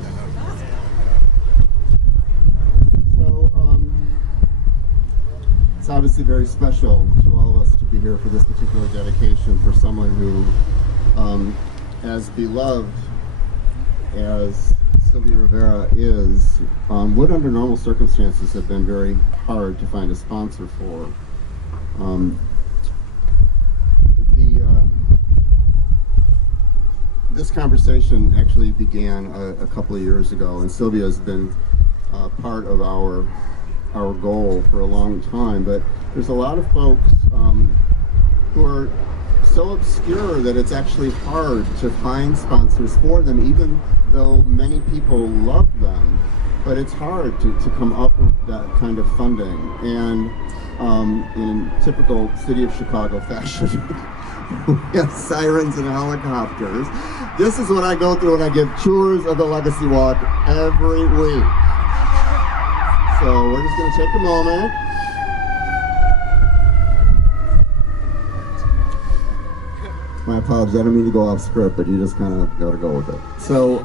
event. So it's obviously very special to all of us to be here for this particular dedication for someone who, as beloved as Sylvia Rivera is, would under normal circumstances have been very hard to find a sponsor for. This conversation actually began a couple of years ago, and Sylvia has been part of our goal for a long time, but there's a lot of folks who are so obscure that it's actually hard to find sponsors for them, even though many people love them. But it's hard to come up with that kind of funding. And in typical City of Chicago fashion, we have sirens and helicopters. This is what I go through when I give tours of the Legacy Walk every week. So we're just going to take a moment. My apologies, I don't mean to go off script, but you just kind of got to go with it. So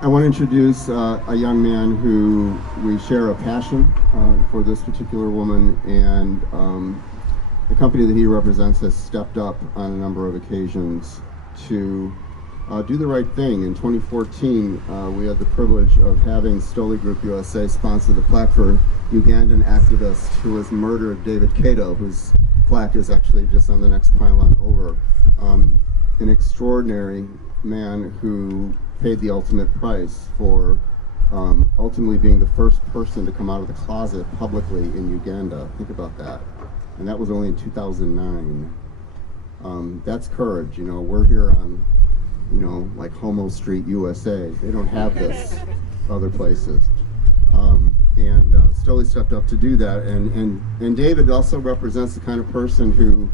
I want to introduce a young man who we share a passion for this particular woman, and the company that he represents has stepped up on a number of occasions to do the right thing. In 2014, we had the privilege of having Stoli Group USA sponsor the plaque for Ugandan activist who was murdered, David Kato, whose plaque is actually just on the next pylon over. An extraordinary man who paid the ultimate price for ultimately being the first person to come out of the closet publicly in Uganda. Think about that. And that was only in 2009. That's courage, you know. We're here on, you know, like Homo Street, USA. They don't have this other places. And Stoli stepped up to do that. And David also represents the kind of person who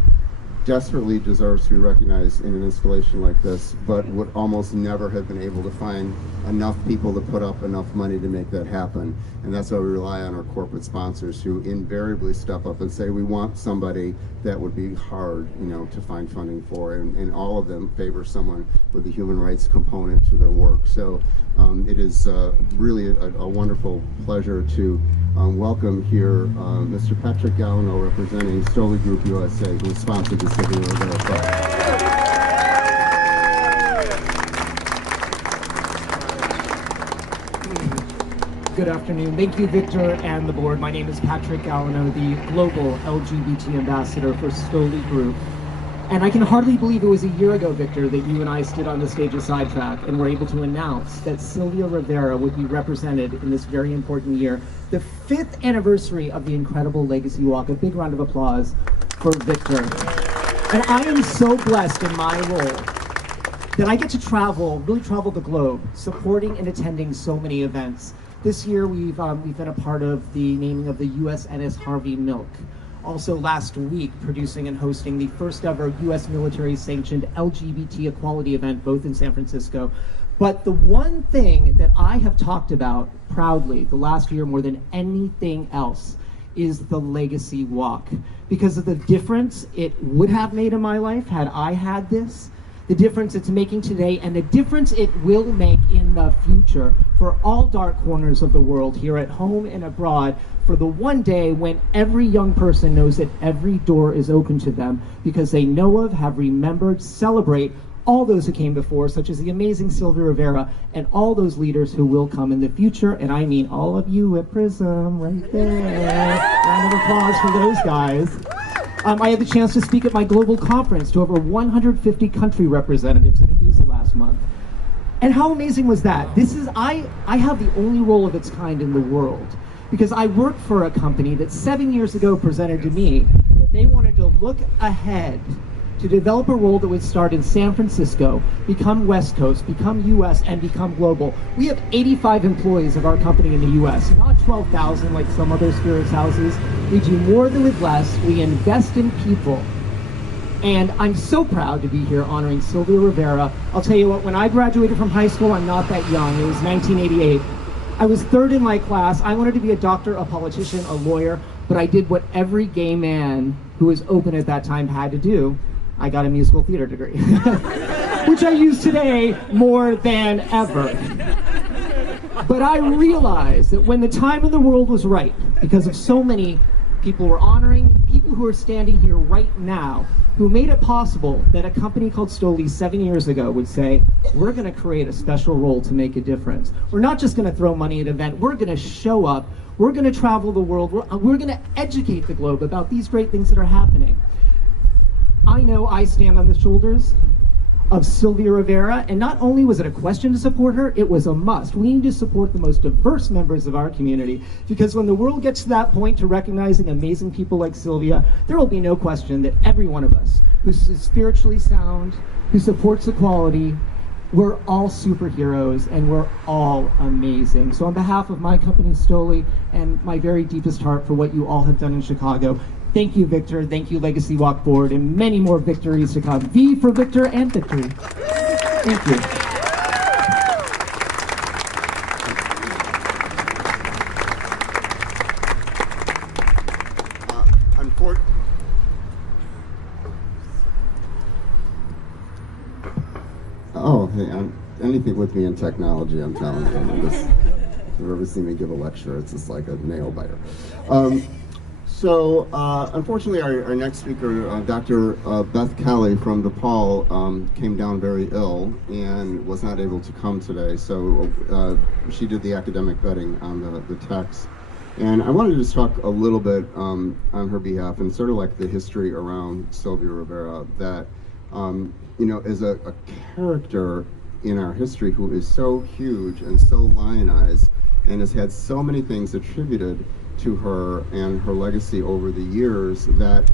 desperately deserves to be recognized in an installation like this, but would almost never have been able to find enough people to put up enough money to make that happen. And that's why we rely on our corporate sponsors, who invariably step up and say, we want somebody that would be hard, you know, to find funding for, and all of them favor someone with a human rights component to their work. So it is really a wonderful pleasure to welcome here Mr. Patrick Gallino, representing Stoli Group USA, who is sponsored the Sylvia Rivera Plaque. Good afternoon. Thank you, Victor and the board. My name is Patrick Gallino, the Global LGBT Ambassador for Stoli Group. And I can hardly believe it was a year ago, Victor, that you and I stood on the stage of Sidetrack and were able to announce that Sylvia Rivera would be represented in this very important year, the 5th anniversary of the incredible Legacy Walk. A big round of applause for Victor. And I am so blessed in my role that I get to really travel the globe, supporting and attending so many events. This year we've been a part of the naming of the USNS Harvey Milk. Also last week, producing and hosting the first ever U.S. military-sanctioned LGBT equality event, both in San Francisco. But the one thing that I have talked about proudly the last year more than anything else is the Legacy Walk. Because of the difference it would have made in my life had I had this, the difference it's making today, and the difference it will make in the future for all dark corners of the world, here at home and abroad, for the one day when every young person knows that every door is open to them because they know of, have remembered, celebrate all those who came before, such as the amazing Sylvia Rivera, and all those leaders who will come in the future, and I mean all of you at Prism, right there. Round of applause for those guys. I had the chance to speak at my global conference to over 150 country representatives in Ibiza last month. And how amazing was that? I have the only role of its kind in the world, because I worked for a company that 7 years ago presented to me that they wanted to look ahead to develop a role that would start in San Francisco, become West Coast, become US, and become global. We have 85 employees of our company in the US, not 12,000 like some other spirits houses. We do more than with less. We invest in people. And I'm so proud to be here honoring Sylvia Rivera. I'll tell you what, when I graduated from high school, I'm not that young, it was 1988. I was third in my class. I wanted to be a doctor, a politician, a lawyer, but I did what every gay man who was open at that time had to do. I got a musical theater degree. which I use today more than ever. But I realized that when the time in the world was right, because of so many people were honoring people who are standing here right now, who made it possible that a company called Stoli 7 years ago would say, we're going to create a special role to make a difference. We're not just going to throw money at an event, we're going to show up, we're going to travel the world, we're going to educate the globe about these great things that are happening. I know I stand on the shoulders of Sylvia Rivera, and not only was it a question to support her, it was a must. We need to support the most diverse members of our community, because when the world gets to that point to recognizing amazing people like Sylvia, there will be no question that every one of us who's spiritually sound, who supports equality, we're all superheroes and we're all amazing. So on behalf of my company Stoli and my very deepest heart for what you all have done in Chicago, thank you, Victor. Thank you, Legacy Walk Board, and many more victories to come. V for Victor and victory. Thank you. Oh, hey, anything with me in technology, I'm telling you. If you've ever seen me give a lecture, it's just like a nail biter. So, unfortunately, our next speaker, Dr. Beth Kelly from DePaul, came down very ill and was not able to come today. So, she did the academic vetting on the text. And I wanted to just talk a little bit on her behalf and sort of like the history around Sylvia Rivera, that, you know, is a character in our history who is so huge and so lionized and has had so many things attributed to her and her legacy over the years, that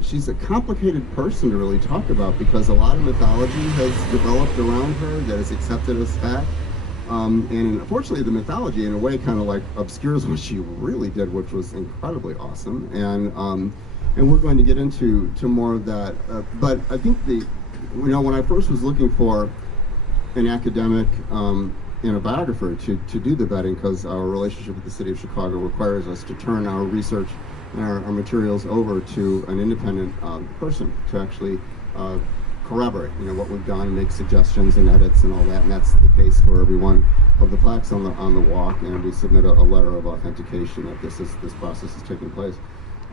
she's a complicated person to really talk about, because a lot of mythology has developed around her that is accepted as fact. And unfortunately, the mythology in a way kind of like obscures what she really did, which was incredibly awesome. And we're going to get into more of that. But I think when I first was looking for an academic and a biographer to do the vetting, because our relationship with the city of Chicago requires us to turn our research and our materials over to an independent person to actually corroborate, you know, what we've done, make suggestions and edits and all that. And that's the case for every one of the plaques on the walk. And we submit a letter of authentication that this process is taking place.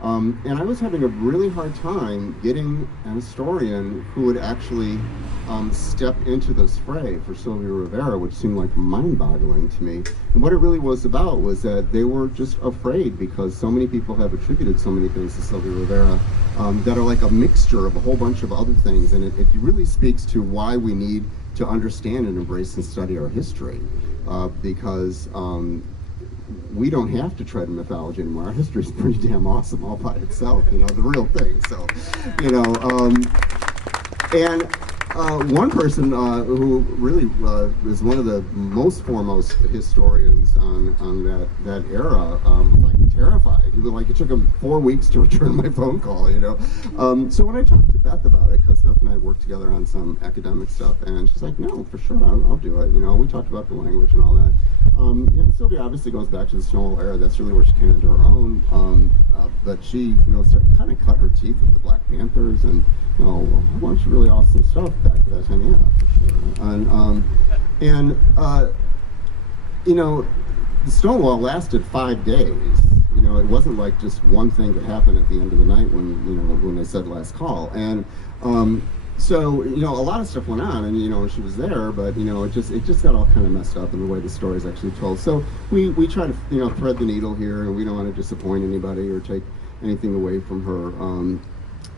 And I was having a really hard time getting an historian who would actually step into this fray for Sylvia Rivera, which seemed like mind-boggling to me. And what it really was about was that they were just afraid, because so many people have attributed so many things to Sylvia Rivera that are like a mixture of a whole bunch of other things. And it really speaks to why we need to understand and embrace and study our history, because we don't have to tread in mythology anymore. Our history is pretty damn awesome all by itself, you know, the real thing. So, you know, one person who really is one of the most foremost historians on that era was like terrified. He was like, it took him 4 weeks to return my phone call, you know. So when I talked to Beth about it, because Beth and I worked together on some academic stuff, and she's like, no, for sure, I'll do it. You know, we talked about the language and all that. And Sylvia obviously goes back to the Stonewall era. That's really where she came into her own. But she, you know, kind of cut her teeth with the Black Panthers and, you know, a whole bunch of really awesome stuff back at that time. Yeah, for sure. You know, the Stonewall lasted 5 days. You know, it wasn't like just one thing that happened at the end of the night when they said last call. And so, you know, a lot of stuff went on, and, you know, she was there, but, you know, it just got all kind of messed up in the way the story is actually told. So we try to, you know, thread the needle here, and we don't want to disappoint anybody or take anything away from her,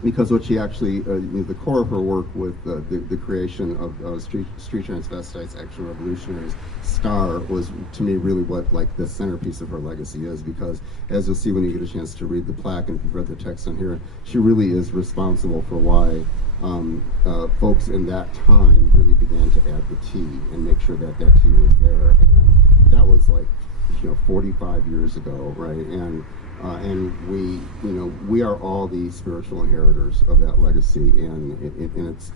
because what she actually, the core of her work with the creation of Street Transvestites, Action Revolutionaries, STAR, was to me really what like the centerpiece of her legacy is, because as you'll see when you get a chance to read the plaque, and if you've read the text on here, she really is responsible for why folks in that time really began to add the T and make sure that that T was there. And that was like, you know, 45 years ago, right? And we, you know, we are all the spiritual inheritors of that legacy, and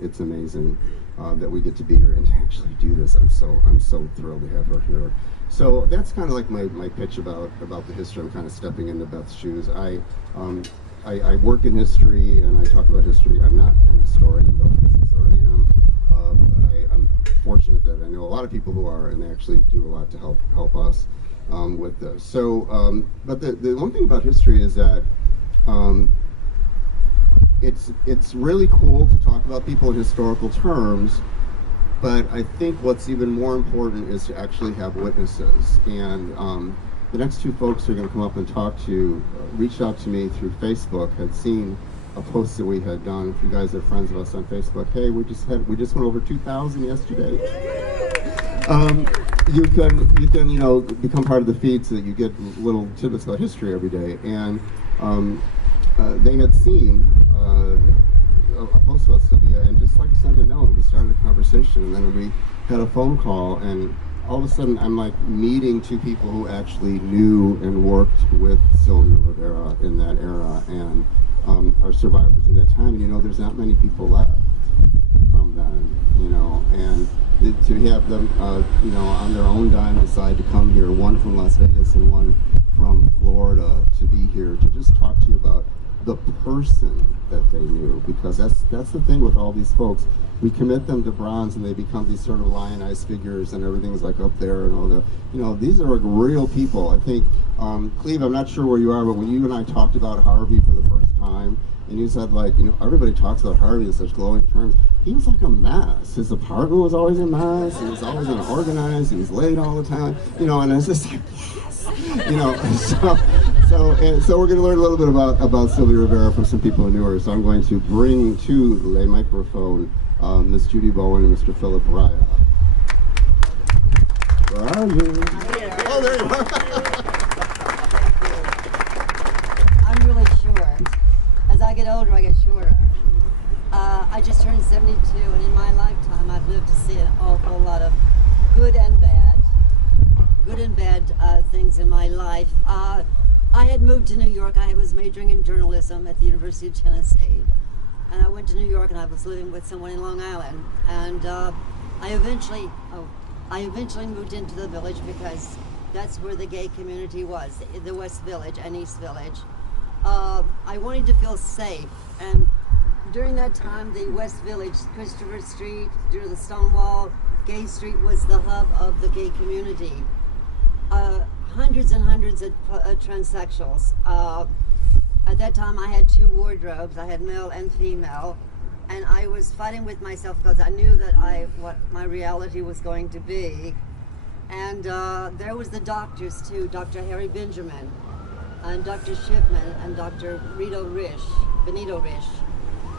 it's amazing that we get to be here and to actually do this. I'm so thrilled to have her here. So that's kind of like my pitch about the history. I'm kind of stepping into Beth's shoes. I work in history and I talk about history. I'm not an historian, though I guess I sort of am. but I'm fortunate that I know a lot of people who are, and they actually do a lot to help us with this. So, but the one thing about history is that it's really cool to talk about people in historical terms, but I think what's even more important is to actually have witnesses. And the next two folks who are going to come up and talk to you reached out to me through Facebook, had seen a post that we had done. If you guys are friends of us on Facebook, hey, we just went over 2,000 yesterday. You can become part of the feed so that you get little tidbits about history every day. And they had seen a post about Sylvia and just like sent a note, and we started a conversation, and then we had a phone call, and all of a sudden I'm like meeting two people who actually knew and worked with Sylvia Rivera in that era, and are survivors of that time. And there's not many people left from then, and to have them on their own dime decide to come here, one from Las Vegas and one from Florida, to be here to just talk to you about the person that they knew, because that's the thing with all these folks. We commit them to bronze and they become these sort of lionized figures, and everything's like up there and all the, these are like real people. I think, Cleve, I'm not sure where you are, but when you and I talked about Harvey for the first time, and you said everybody talks about Harvey in such glowing terms, he was like a mess. His apartment was always a mess. He was always unorganized. He was late all the time, and it's just like, So we're going to learn a little bit about Sylvia Rivera from some people who knew her. So I'm going to bring to the microphone Miss Judy Bowen and Mr. Philip Raya. Where are you? Oh, there you are. I'm really short. As I get older, I get shorter. I just turned 72, and in my lifetime, I've lived to see an awful lot of good and bad things in my life. I had moved to New York. I was majoring in journalism at the University of Tennessee, and I went to New York, and I was living with someone in Long Island, and I eventually moved into the Village because that's where the gay community was, the West Village and East Village. I wanted to feel safe, and during that time, the West Village, Christopher Street, near the Stonewall, Gay Street was the hub of the gay community. Hundreds and hundreds of transsexuals. At that time, I had two wardrobes. I had male and female, and I was fighting with myself because I knew that what my reality was going to be. And there was the doctors too, Dr. Harry Benjamin, and Dr. Schiffman, and Dr. Benito Risch.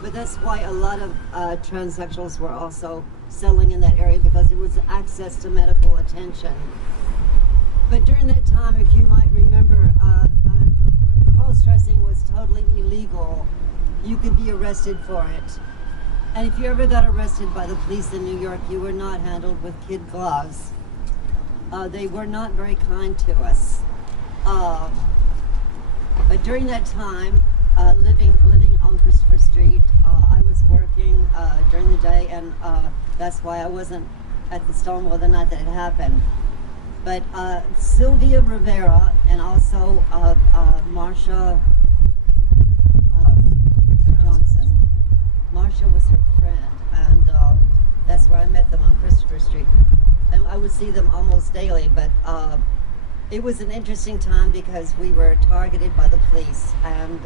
But that's why a lot of transsexuals were also settling in that area, because there was access to medical attention. But during that time, if you might remember, cross-dressing was totally illegal. You could be arrested for it. And if you ever got arrested by the police in New York, you were not handled with kid gloves. They were not very kind to us. But during that time, living on Christopher Street, I was working during the day, and that's why I wasn't at the Stonewall the night that it happened. But Sylvia Rivera and also Marsha Johnson. Marsha was her friend, and that's where I met them on Christopher Street. And I would see them almost daily, but it was an interesting time because we were targeted by the police, and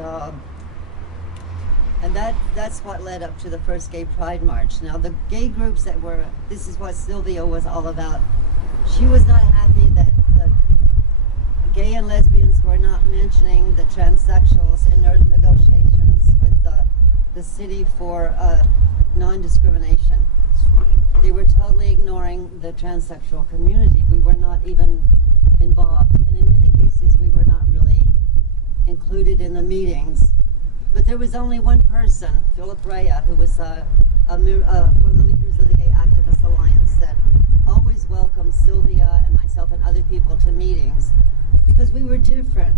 that's what led up to the first Gay Pride March. Now, the gay groups this is what Sylvia was all about. She was not happy that the gay and lesbians were not mentioning the transsexuals in their negotiations with the city for non-discrimination. They were totally ignoring the transsexual community. We were not even involved, and in many cases we were not really included in the meetings. But there was only one person, Philip Raya, who was one of the leaders of the Gay Activist Alliance, that always welcomed Sylvia and myself and other people to meetings, because we were different.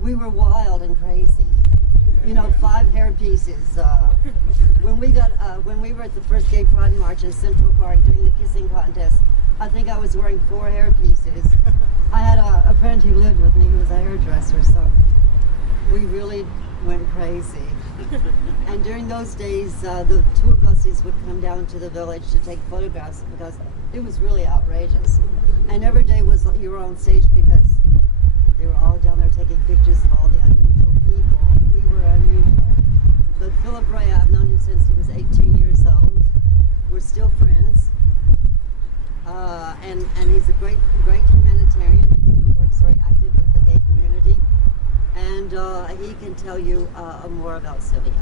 We were wild and crazy. 5 hair pieces. When we were at the first Gay Pride March in Central Park doing the kissing contest, I think I was wearing 4 hair pieces. I had a friend who lived with me who was a hairdresser, so we really went crazy. And during those days, the two of us paparazzi's would come down to the village to take photographs because it was really outrageous. And every day was you were on stage because they were all down there taking pictures of all the unusual people. We were unusual. But Philip Ray, I've known him since he was 18 years old. We're still friends. And he's a great humanitarian. He still works very active with the gay community. And he can tell you more about Sylvia.